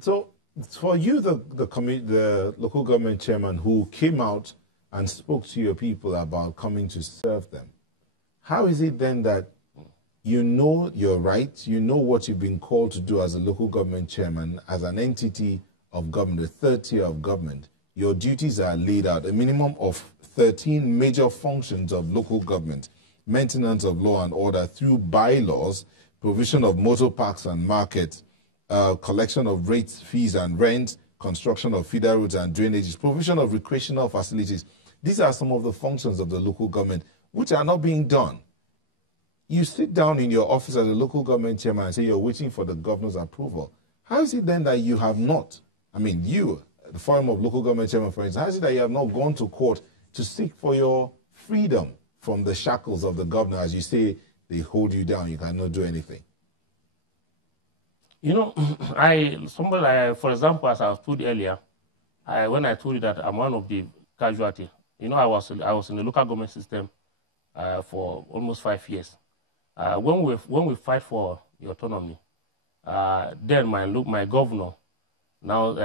So for you, the local government chairman who came out and spoke to your people about coming to serve them, how is it then that you know your rights, you know what you've been called to do as a local government chairman, as an entity of government, the third tier of government, your duties are laid out, a minimum of 13 major functions of local government, maintenance of law and order through bylaws, provision of motor parks and markets, collection of rates, fees and rents, construction of feeder roads and drainages, provision of recreational facilities. These are some of the functions of the local government which are not being done. You sit down in your office as a local government chairman and say you're waiting for the governor's approval. How is it then that you have not, I mean, you, the Forum of Local Government Chairman, for instance, how is it that you have not gone to court to seek for your freedom from the shackles of the governor? As you say, they hold you down, you cannot do anything. You know, for example, as I was told earlier, when I told you that I'm one of the casualties, you know, I was in the local government system for almost 5 years. When we fight for the autonomy, then my governor now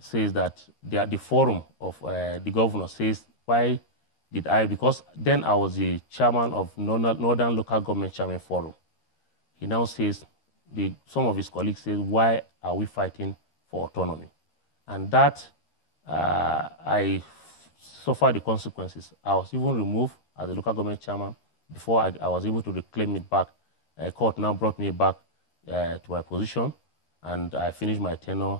says that the forum of the governor says, why did I? Because then I was the chairman of Northern Local Government Chairman Forum. He now says, some of his colleagues say, why are we fighting for autonomy? And that I suffered the consequences. I was even removed as a local government chairman before I was able to reclaim it back. Court now brought me back to my position, and I finished my tenure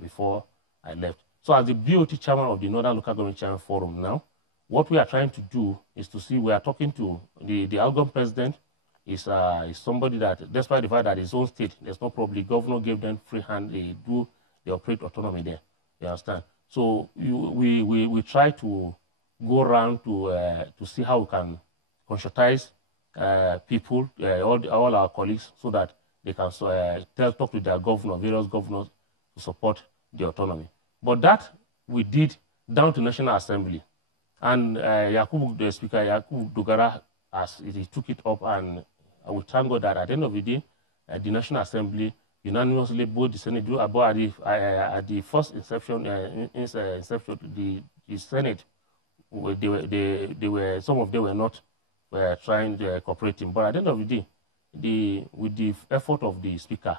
before I left. So as the BOT chairman of the Northern Local Government Chairman Forum now, what we are trying to do is to see, we are talking to the Algon president, is somebody that, despite the fact that his own state, there's no problem, the governor gave them free hand, they operate autonomy there, you understand? So we try to go around to see how we can conscientize people, all our colleagues, so that they can talk to their governor, various governors, to support the autonomy. But that we did down to National Assembly. And the Speaker, Yakubu Dogara, he took it up, and I will thank God that at the end of the day, the National Assembly unanimously, both the Senate, at the first inception, the Senate, some of them were not trying cooperating. But at the end of the day, with the effort of the Speaker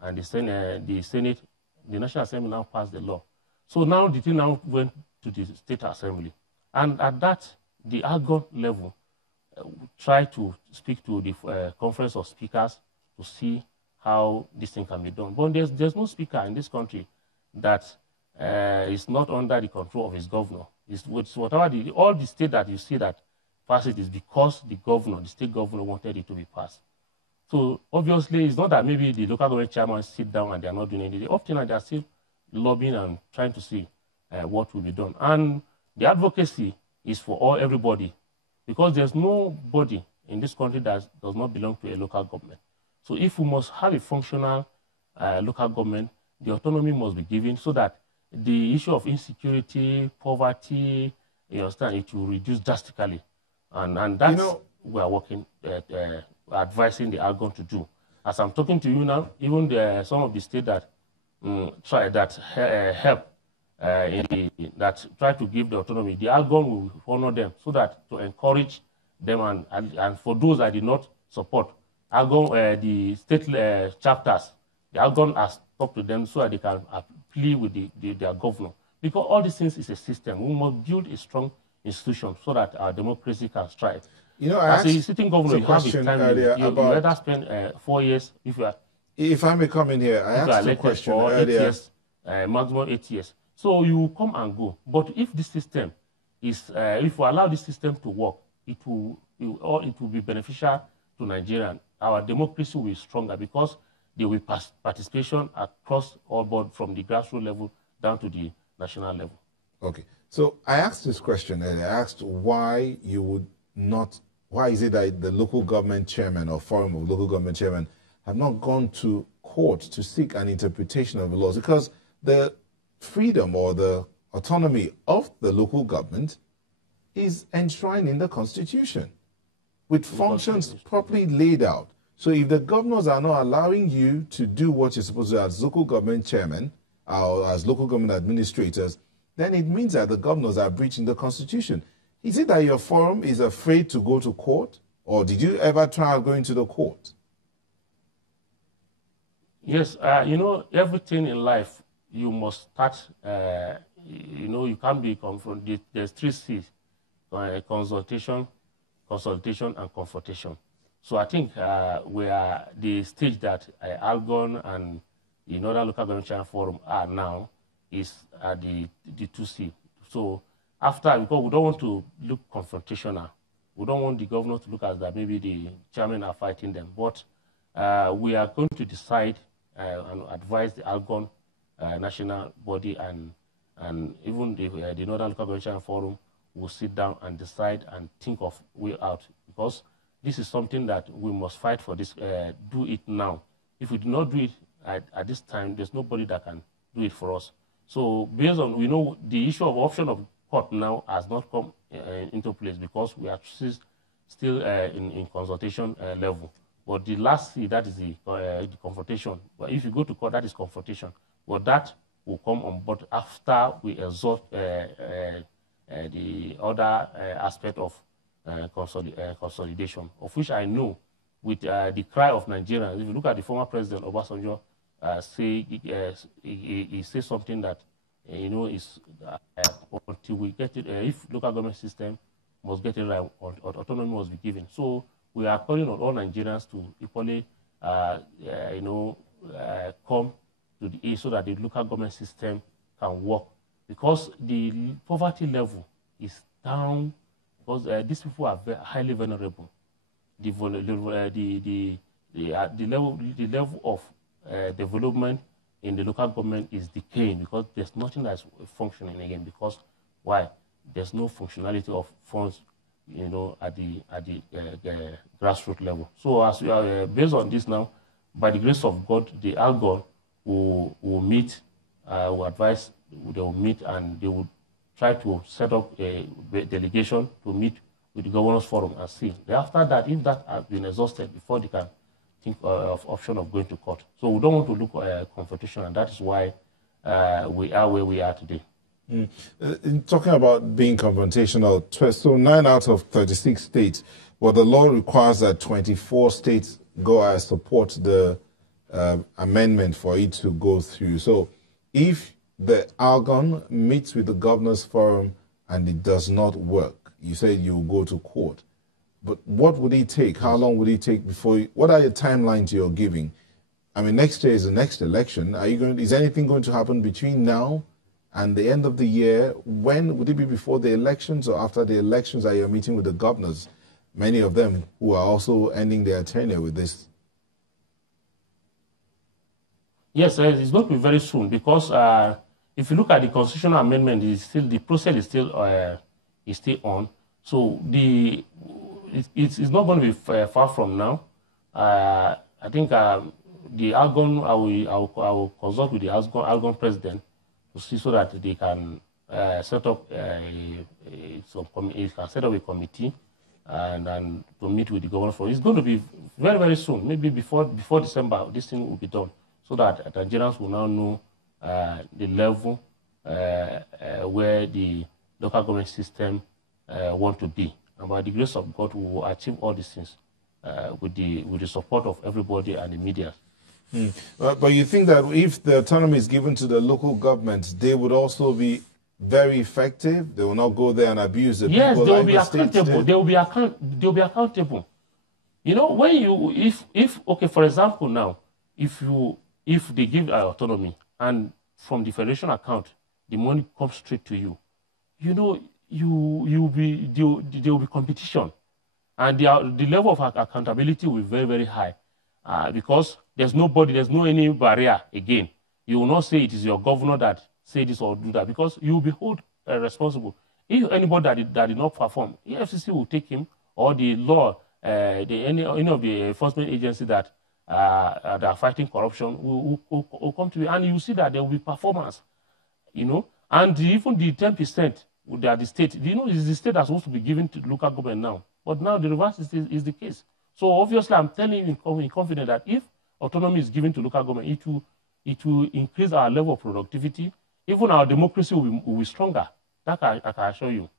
and the Senate, the National Assembly now passed the law. So now the thing now went to the State Assembly. And at that, the Algon level, try to speak to the Conference of Speakers to see how this thing can be done. But there's no speaker in this country that is not under the control of his governor. It's whatever all the state that you see that pass it is because the state governor wanted it to be passed. So obviously, it's not that maybe the local government chairman sit down and they're not doing anything. Often they are still lobbying and trying to see what will be done. And the advocacy is for everybody, because there's nobody in this country that does not belong to a local government. So if we must have a functional local government, the autonomy must be given so that the issue of insecurity, poverty, you understand, it will reduce drastically. And that's we are working, advising the Algon to do. As I'm talking to you now, even some of the states that help that try to give the autonomy, the Algon will honor them so that to encourage them, and for those that did not support, Algon, the state chapters, the Algon has talked to them so that they can plead with their governor. Because all these things is a system. We must build a strong institution so that our democracy can strive. You know, as a sitting governor, you have a time. You better spend 4 years if you are. If I may come in here, I asked a question earlier. 8 years, maximum 8 years. So you come and go. But if this system is, if we allow this system to work, it will be beneficial to Nigeria. Our democracy will be stronger because there will be participation across all board, from the grassroots level down to the national level. Okay. So I asked this question earlier. I asked why you would not, why is it that the local government chairman or forum of local government chairman have not gone to court to seek an interpretation of the laws? Because the freedom or the autonomy of the local government is enshrined in the Constitution with functions properly laid out. So if the governors are not allowing you to do what you're supposed to do as local government chairman or as local government administrators, then it means that the governors are breaching the Constitution. Is it that your forum is afraid to go to court, or did you ever try going to the court? Yes, you know, everything in life, you must start, you know, you can't be confronted. There's 3 C's, consultation, and confrontation. So I think we are the stage that Algon and other local government chairman forum are now is the 2C. So after, because we don't want to look confrontational, we don't want the governor to look as that maybe the chairman are fighting them, but we are going to decide and advise the Algon national body and even the Northern Local Government Forum will sit down and decide and think of way out, because this is something that we must fight for. This do it now. If we do not do it at this time, there's nobody that can do it for us. So based on, we know the issue of option of court now has not come into place because we are still in consultation level. But the last C, that is the confrontation. But if you go to court, that is confrontation. But that will come on board after we exhaust the other aspect of consolidation, of which I know with the cry of Nigerians. If you look at the former president Obasanjo, he says something that you know is until we get it. If local government system must get it right, autonomy must be given. So we are calling on all Nigerians to equally, come to the aid so that the local government system can work, because the poverty level is down. Because these people are highly vulnerable. The level of development in the local government is decaying because there's nothing that's functioning again. Because why? There's no functionality of funds, you know, at the grassroots level. So as we are based on this now, by the grace of God, the Algon will meet, will advise, they will meet, and they will try to set up a delegation to meet with the Governors Forum and see. After that, if that has been exhausted, before they can think of option of going to court. So we don't want to look at confrontation, and that is why we are where we are today. In talking about being confrontational, so 9 out of 36 states, well, the law requires that 24 states go and support the amendment for it to go through. So if the Algon meets with the Governors Forum and it does not work, you say you will go to court. But what would it take? How long would it take before what are the timelines you're giving? I mean, next year is the next election. Is anything going to happen between now and the end of the year? When would it be, before the elections or after the elections that you're meeting with the governors, many of them who are also ending their tenure with this? Yes, it's going to be very soon, because if you look at the constitutional amendment, the process is still on. So it's not going to be far from now. I think the Algon, I will consult with the Algon president to see so that they can set up a committee and to meet with the governor. It's going to be very, very soon. Maybe before December, this thing will be done, so that Nigerians will now know the level where the local government system want to be. And by the grace of God, we will achieve all these things with the support of everybody and the media. But you think that if the autonomy is given to the local governments, they would also be very effective? They will not go there and abuse the people? Yes, they will be accountable. They will be accountable. You know, when if okay, for example, now, if they give autonomy and from the federation account, the money comes straight to you, you know, there will be competition, and the level of accountability will be very, very high, because there's no any barrier again. You will not say it is your governor that say this or do that, because you will be held responsible. If anybody that did not perform, EFCC will take him, or the law, any of the enforcement agencies that are fighting corruption will come to you, and you see that there will be performance, you know, and even the 10%. That the state, you know, is the state that's supposed to be given to local government now. But now the reverse is the case. So obviously, I'm telling you in confidence that if autonomy is given to local government, it will increase our level of productivity. Even our democracy will be stronger. That I can assure you.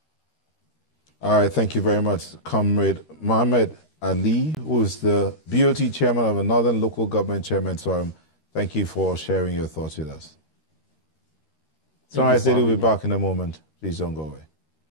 All right, thank you very much, Comrade Mohammed Ali, who is the BOT chairman of the Northern Local Government Chairman's Forum. Thank you for sharing your thoughts with us. So I said we'll be back in a moment. Please don't go away.